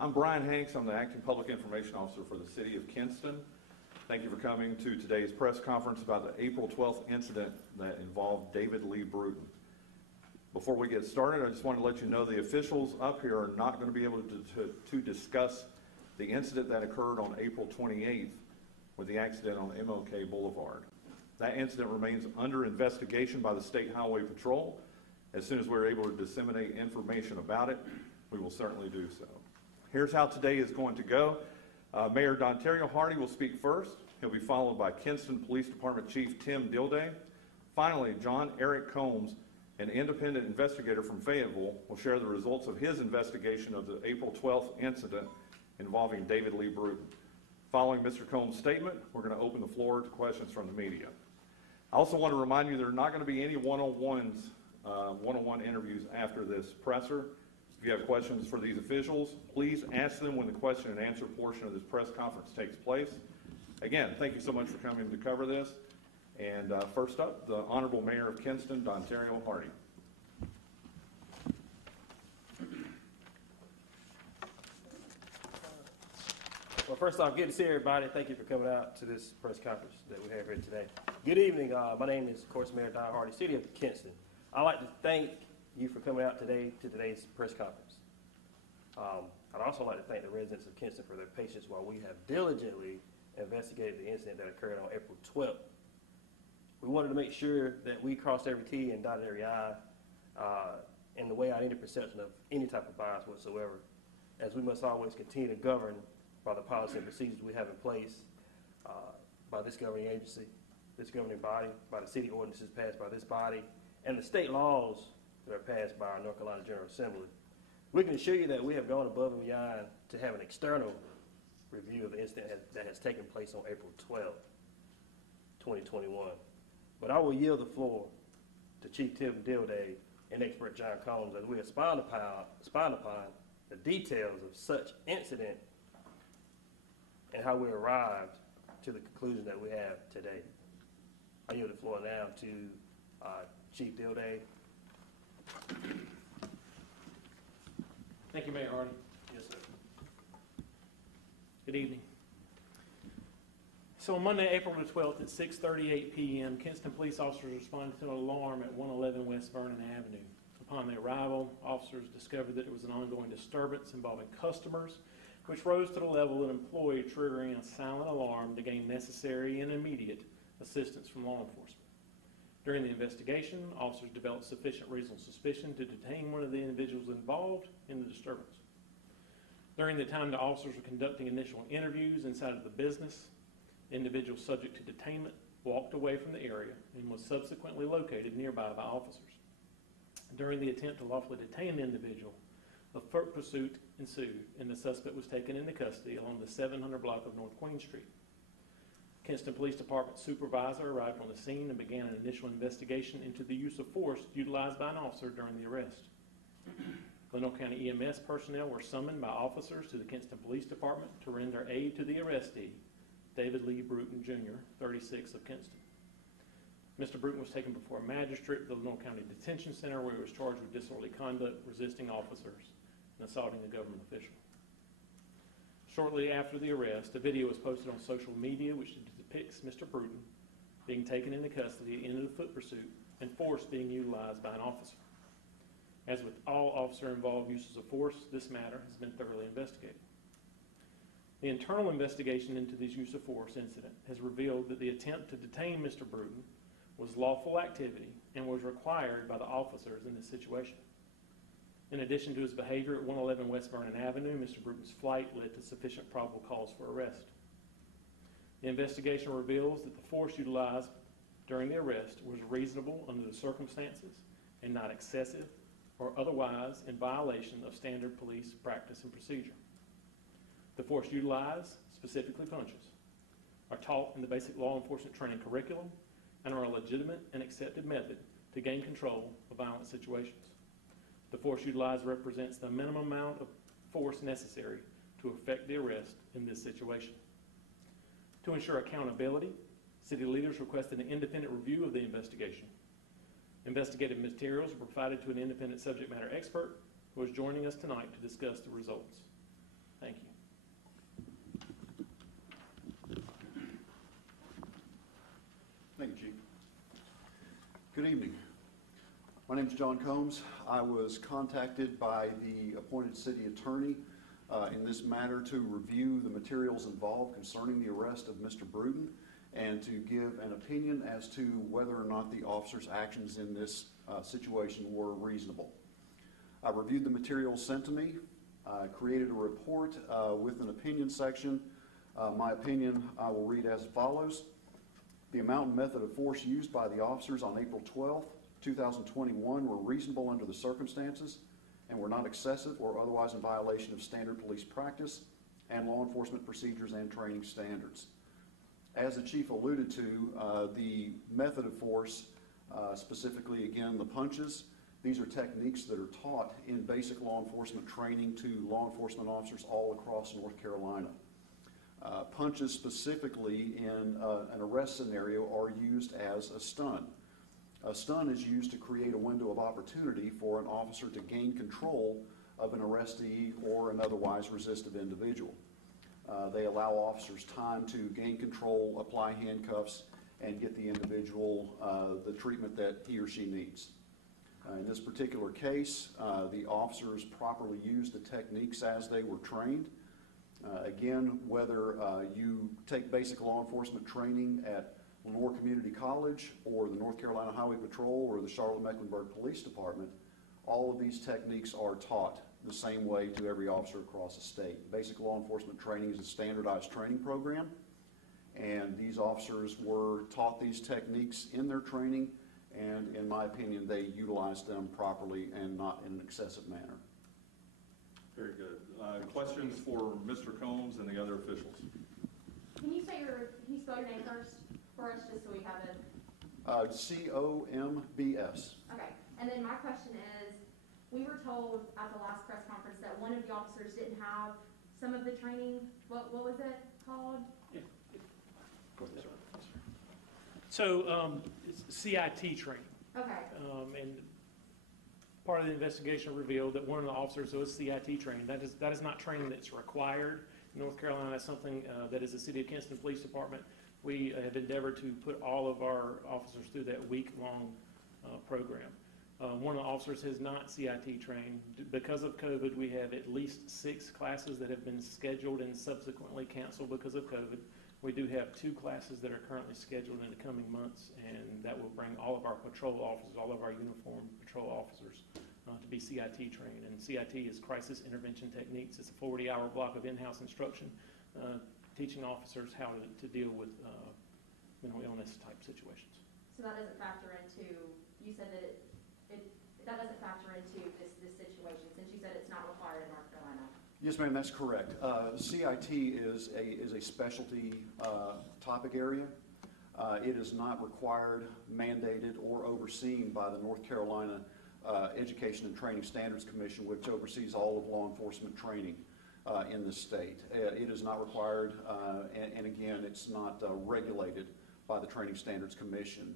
I'm Brian Hanks. I'm the Acting Public Information Officer for the City of Kinston. Thank you for coming to today's press conference about the April 12th incident that involved David Lee Bruton. Before we get started, I just want to let you know the officials up here are not going to be able to discuss the incident that occurred on April 28th with the accident on MLK Boulevard. That incident remains under investigation by the State Highway Patrol. As soon as we're able to disseminate information about it, we will certainly do so. Here's how today is going to go. Mayor Dontario Hardy will speak first. He'll be followed by Kinston Police Department Chief Tim Dilday. Finally, John Eric Combs, an independent investigator from Fayetteville, will share the results of his investigation of the April 12th incident involving David Lee Bruton. Following Mr. Combs' statement, we're going to open the floor to questions from the media. I also want to remind you there are not going to be any one-on-one interviews after this presser. If you have questions for these officials, please ask them when the question and answer portion of this press conference takes place. Again, thank you so much for coming to cover this. And first up, the Honorable Mayor of Kinston, Dontario Hardy. Well, first off, good to see everybody. Thank you for coming out to this press conference that we have here today. Good evening. My name is, of course, Mayor Don Hardy, City of Kinston. I'd like to thank you for coming out today to today's press conference. I'd also like to thank the residents of Kinston for their patience while we have diligently investigated the incident that occurred on April 12th. We wanted to make sure that we crossed every T and dotted every I and the way out any perception of any type of bias whatsoever, as we must always continue to govern by the policy and procedures we have in place by this governing agency, this governing body, by the city ordinances passed by this body, and the state laws that are passed by our North Carolina General Assembly. We can assure you that we have gone above and beyond to have an external review of the incident that has taken place on April 12, 2021. But I will yield the floor to Chief Tim Dilday and expert John Combs as we expound upon the details of such incident and how we arrived to the conclusion that we have today. I yield the floor now to Chief Dilday. Thank you, Mayor Hardy. Yes, sir. Good evening. So on Monday, April the 12th at 6:38 p.m., Kinston police officers responded to an alarm at 111 West Vernon Avenue. Upon their arrival, officers discovered that there was an ongoing disturbance involving customers, which rose to the level of an employee triggering a silent alarm to gain necessary and immediate assistance from law enforcement. During the investigation, officers developed sufficient reasonable suspicion to detain one of the individuals involved in the disturbance. During the time the officers were conducting initial interviews inside of the business, the individual subject to detainment walked away from the area and was subsequently located nearby by officers. During the attempt to lawfully detain the individual, a foot pursuit ensued and the suspect was taken into custody along the 700 block of North Queen Street. Kinston Police Department supervisor arrived on the scene and began an initial investigation into the use of force utilized by an officer during the arrest. Glenville County EMS personnel were summoned by officers to the Kinston Police Department to render aid to the arrestee, David Lee Bruton, Jr., 36 of Kinston. Mr. Bruton was taken before a magistrate at the Glenville County Detention Center where he was charged with disorderly conduct, resisting officers, and assaulting a government official. Shortly after the arrest, a video was posted on social media which depicts Mr. Bruton being taken into custody at the end of the foot pursuit and force being utilized by an officer. As with all officer-involved uses of force, this matter has been thoroughly investigated. The internal investigation into this use of force incident has revealed that the attempt to detain Mr. Bruton was lawful activity and was required by the officers in this situation. In addition to his behavior at 111 West Vernon Avenue, Mr. Bruton's flight led to sufficient probable cause for arrest. The investigation reveals that the force utilized during the arrest was reasonable under the circumstances and not excessive or otherwise in violation of standard police practice and procedure. The force utilized, specifically punches, are taught in the basic law enforcement training curriculum and are a legitimate and accepted method to gain control of violent situations. The force utilized represents the minimum amount of force necessary to effect the arrest in this situation. To ensure accountability, city leaders requested an independent review of the investigation. Investigative materials were provided to an independent subject matter expert who is joining us tonight to discuss the results. name is John Combs. I was contacted by the appointed city attorney in this matter to review the materials involved concerning the arrest of Mr. Bruton and to give an opinion as to whether or not the officer's actions in this situation were reasonable. I reviewed the materials sent to me. I created a report with an opinion section. My opinion I will read as follows. The amount and method of force used by the officers on April 12th, 2021 were reasonable under the circumstances and were not excessive or otherwise in violation of standard police practice and law enforcement procedures and training standards. As the chief alluded to, the method of force, specifically again the punches, these are techniques that are taught in basic law enforcement training to law enforcement officers all across North Carolina. Punches specifically in an arrest scenario are used as a stun. A stun is used to create a window of opportunity for an officer to gain control of an arrestee or an otherwise resistive individual. They allow officers time to gain control, apply handcuffs, and get the individual the treatment that he or she needs. In this particular case, the officers properly used the techniques as they were trained. Again, whether you take basic law enforcement training at Lenore Community College or the North Carolina Highway Patrol or the Charlotte-Mecklenburg Police Department, all of these techniques are taught the same way to every officer across the state. Basic law enforcement training is a standardized training program, and these officers were taught these techniques in their training, and in my opinion, they utilized them properly and not in an excessive manner. Very good. Questions for Mr. Combs and the other officials? Can you spell your name first for us, just so we have it? C-O-M-B-S. Okay. And then my question is, we were told at the last press conference that one of the officers didn't have some of the training. What was it called? Go ahead, sir. So it's CIT training. Okay. And part of the investigation revealed that one of the officers was CIT training. That is not training that's required in North Carolina. That's something that is the City of Kinston Police Department. We have endeavored to put all of our officers through that week-long program. One of the officers has not CIT trained. Because of COVID, we have at least 6 classes that have been scheduled and subsequently canceled because of COVID. We do have 2 classes that are currently scheduled in the coming months, and that will bring all of our patrol officers, all of our uniformed patrol officers to be CIT trained. And CIT is Crisis Intervention Techniques. It's a 40-hour block of in-house instruction teaching officers how to deal with mental illness type situations. So that doesn't factor into, you said that that doesn't factor into this situation, since you said it's not required in North Carolina. Yes, ma'am, that's correct. CIT is a specialty topic area. It is not required, mandated, or overseen by the North Carolina Education and Training Standards Commission, which oversees all of law enforcement training in the state. It is not required, and again, it's not regulated by the Training Standards Commission.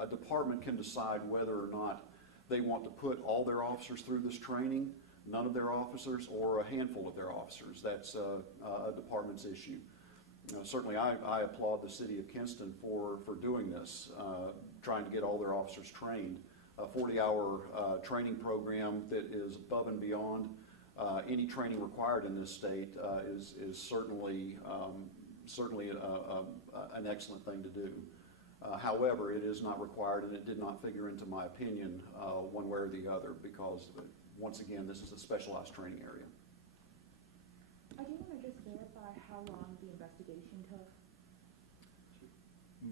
A department can decide whether or not they want to put all their officers through this training, none of their officers, or a handful of their officers. That's a department's issue. Certainly I applaud the City of Kinston for doing this, trying to get all their officers trained. A 40-hour training program that is above and beyond any training required in this state is certainly an excellent thing to do. However, it is not required, and it did not figure into my opinion one way or the other, because once again, this is a specialized training area. I do want to just verify how long the investigation took.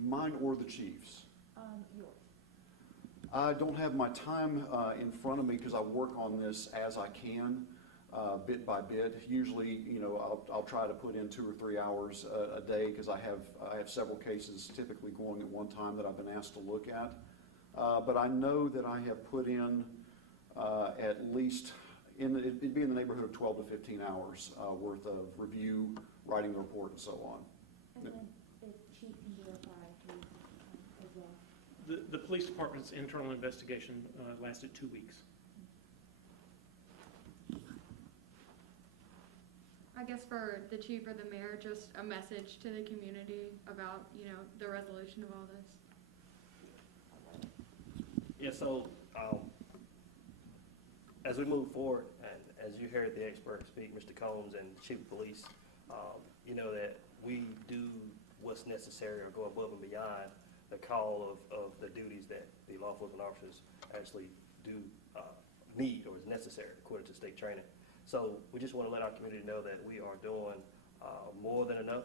Mine or the chief's? Yours. I don't have my time in front of me because I work on this as I can, bit by bit. Usually, I'll try to put in 2 or 3 hours a day because I have several cases typically going at one time that I've been asked to look at. But I know that I have put in at least, it'd be in the neighborhood of 12 to 15 hours worth of review, writing the report, and so on. And then the chief can verify his as well. The police department's internal investigation lasted 2 weeks. I guess for the chief or the mayor, just a message to the community about, the resolution of all this. Yeah, so as we move forward, and as you heard the expert speak, Mr. Combs and Chief of Police, you know that we do what's necessary or go above and beyond the call of the duties that the law enforcement officers actually do need or is necessary according to state training. So we just want to let our community know that we are doing more than enough.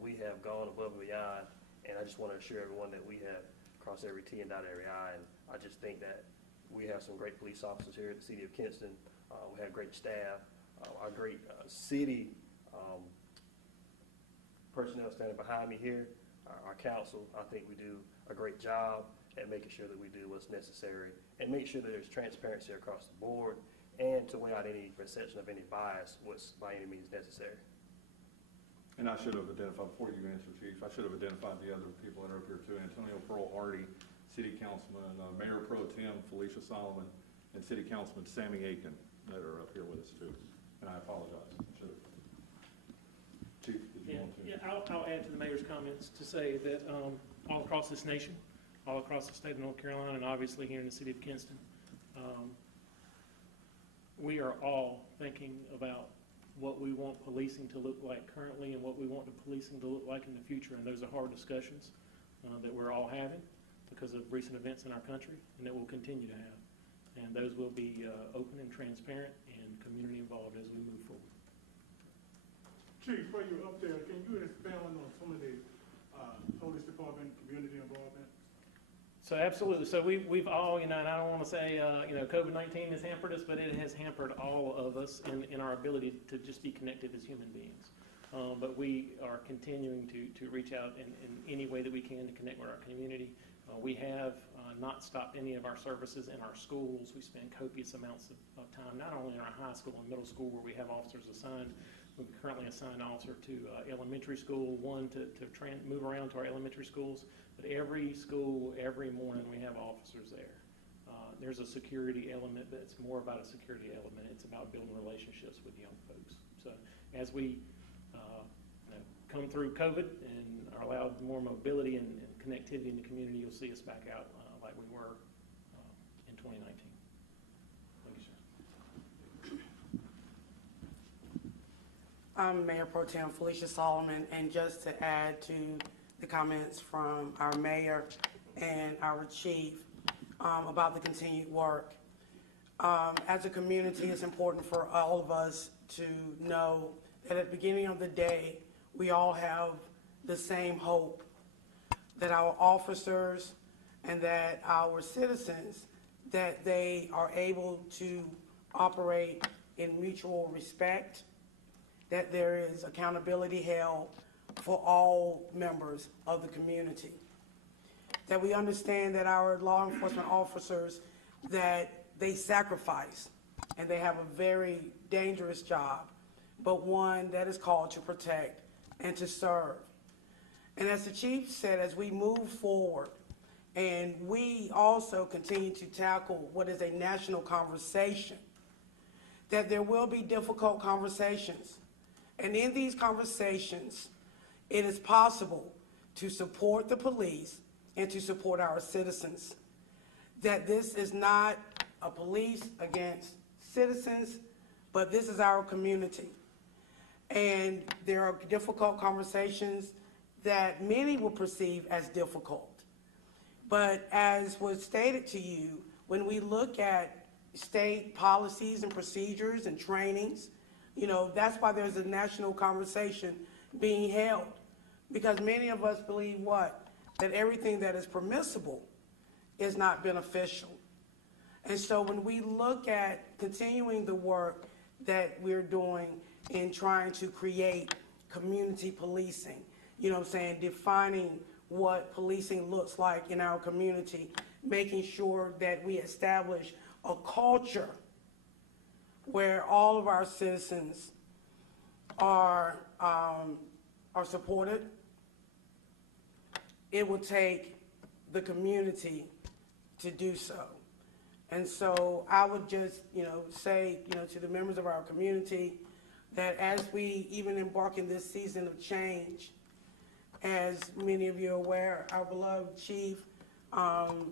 We have gone above and beyond, and I just want to assure everyone that we have crossed every T and dotted every I, and I just think that we have some great police officers here at the city of Kinston. We have great staff, our great city personnel standing behind me here, our council. I think we do a great job at making sure that we do what's necessary and make sure that there's transparency across the board and to weigh out any perception of any bias what's by any means necessary. And I should have identified, before you answer, Chief, I should have identified the other people that are up here too. Antonio Pearl Hardy, City Councilman, Mayor Pro Tem Felicia Solomon, and City Councilman Sammy Aiken that are up here with us too. And I apologize. I should have. Chief, did you want to? Yeah, I'll add to the mayor's comments to say that all across this nation, all across the state of North Carolina, and obviously here in the city of Kinston, we are all thinking about what we want policing to look like currently and what we want the policing to look like in the future. And those are hard discussions that we're all having because of recent events in our country and that we'll continue to have. And those will be open and transparent and community involved as we move forward. Chief, while you're up there, can you expound on some of the police department community involvement? So absolutely. So we've all, and I don't want to say, COVID-19 has hampered us, but it has hampered all of us in our ability to just be connected as human beings. But we are continuing to reach out in any way that we can to connect with our community. We have not stopped any of our services in our schools. We spend copious amounts of time, not only in our high school and middle school where we have officers assigned. We currently assign an officer to elementary school, one to move around to our elementary schools. But every school, every morning, we have officers there. There's a security element, but it's more about a security element. It's about building relationships with young folks. So as we come through COVID and are allowed more mobility and connectivity in the community, you'll see us back out like we were in 2019. Thank you, sir. I'm Mayor Pro Tem Felicia Solomon, and just to add to the comments from our mayor and our chief about the continued work. As a community, it's important for all of us to know that at the beginning of the day, we all have the same hope, that our officers and that our citizens, that they are able to operate in mutual respect, that there is accountability held for all members of the community. That we understand that our law enforcement officers, that they sacrifice and they have a very dangerous job, but one that is called to protect and to serve. And as the chief said, as we move forward and we also continue to tackle what is a national conversation, that there will be difficult conversations. And in these conversations, it is possible to support the police and to support our citizens. That this is not a police against citizens, but this is our community. And there are difficult conversations that many will perceive as difficult. But as was stated to you, when we look at state policies and procedures and trainings, that's why there's a national conversation being held. Because many of us believe what? That everything that is permissible is not beneficial. And so when we look at continuing the work that we're doing in trying to create community policing, defining what policing looks like in our community, making sure that we establish a culture where all of our citizens are supported. It will take the community to do so. And so I would just, say, to the members of our community that as we even embark in this season of change, as many of you are aware, our beloved chief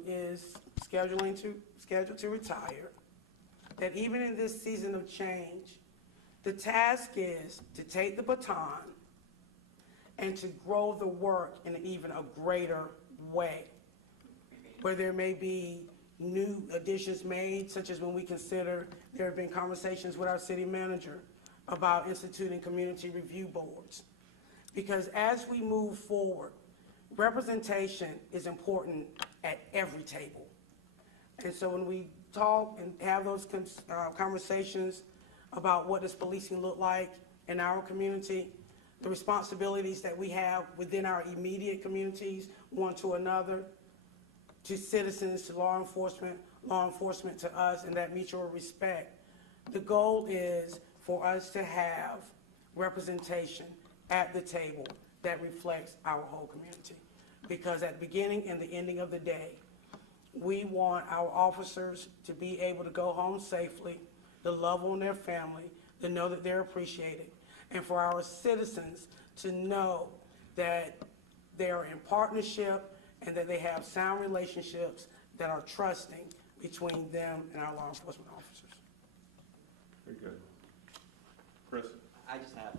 is scheduled to retire. that even in this season of change, the task is to take the baton and to grow the work in even a greater way, where there may be new additions made, such as when we consider there have been conversations with our city manager about instituting community review boards. Because as we move forward, representation is important at every table. And so when we talk and have those conversations about what does policing look like in our community, the responsibilities that we have within our immediate communities, one to another, to citizens, to law enforcement to us, and that mutual respect. The goal is for us to have representation at the table that reflects our whole community. Because at the beginning and the ending of the day, we want our officers to be able to go home safely, to love on their family, to know that they're appreciated, and for our citizens to know that they are in partnership and that they have sound relationships that are trusting between them and our law enforcement officers. Very good. Chris? I just have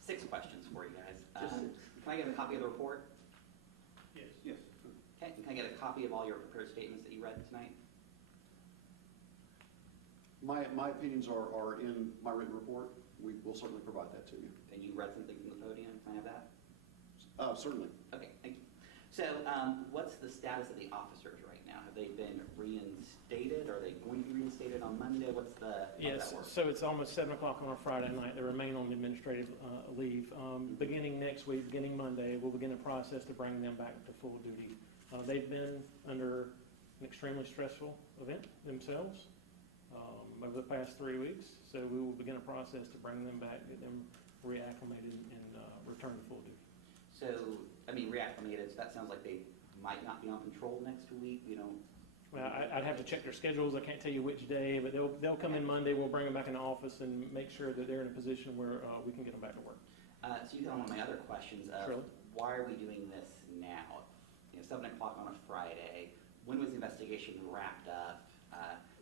6 questions for you guys. Can I get a copy of the report? Yes. Yes. Okay, and can I get a copy of all your prepared statements that you read tonight? My opinions are in my written report. We will certainly provide that to you. And you read something from the podium, can I have that? Certainly. Okay, thank you. So what's the status of the officers right now? Have they been reinstated? Are they going to be reinstated on Monday? What's the, how does Yes, that work? so it's almost 7 o'clock on a Friday night. They remain on administrative leave. Beginning next week, beginning Monday, we'll begin a process to bring them back to full duty. They've been under an extremely stressful event themselves over the past 3 weeks, so we will begin a process to bring them back, get them reacclimated, and return to full duty. So, I mean, reacclimated, so that sounds like they might not be on patrol next week, you know? Well, I'd have to check their schedules. I can't tell you which day, but they'll come in Monday. We'll bring them back in the office and make sure that they're in a position where we can get them back to work. So you hit on one of my other questions of Sure. why are we doing this now? 7 o'clock on a Friday. When was the investigation wrapped up?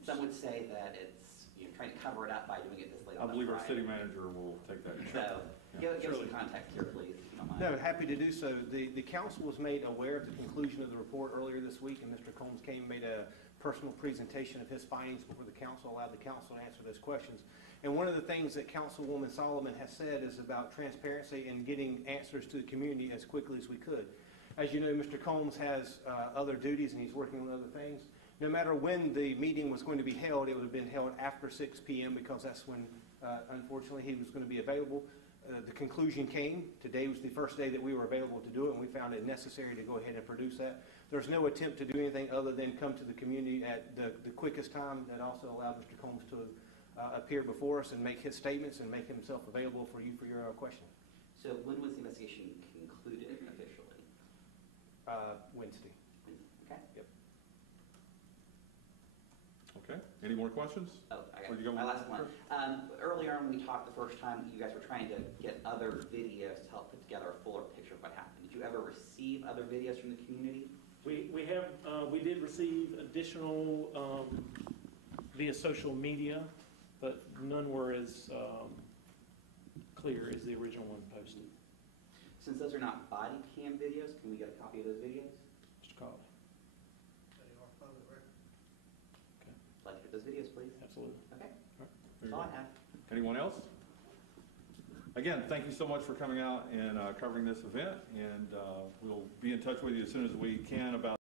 Some would say that it's trying to cover it up by doing it this late on a Friday. I believe our city manager will take that. So Yeah. give us some context here, please, if you don't mind. No, happy to do so. The council was made aware at the conclusion of the report earlier this week, and Mr. Combs came and made a personal presentation of his findings before the council, allowed the council to answer those questions. And one of the things that Councilwoman Solomon has said is about transparency and getting answers to the community as quickly as we could. As you know, Mr. Combs has other duties and he's working on other things. No matter when the meeting was going to be held, it would have been held after 6 p.m. because that's when, unfortunately, he was going to be available. The conclusion came. Today was the first day that we were available to do it, and we found it necessary to go ahead and produce that. There's no attempt to do anything other than come to the community at the quickest time. That also allowed Mr. Combs to appear before us and make his statements and make himself available for you for your question. So when was the investigation concluded officially? Wednesday. Okay. Yep. Okay. Any more questions? Oh, I Or you got go- my last one. Earlier on, when we talked the first time, you guys were trying to get other videos to help put together a fuller picture of what happened. Did you ever receive other videos from the community? We did receive additional via social media, but none were as clear as the original one posted. Since those are not body cam videos, can we get a copy of those videos? Mr. Colley. I'd like to get those videos, please. Absolutely. Okay. There That's you all go. I have. Anyone else? Again, thank you so much for coming out and covering this event, and we'll be in touch with you as soon as we can about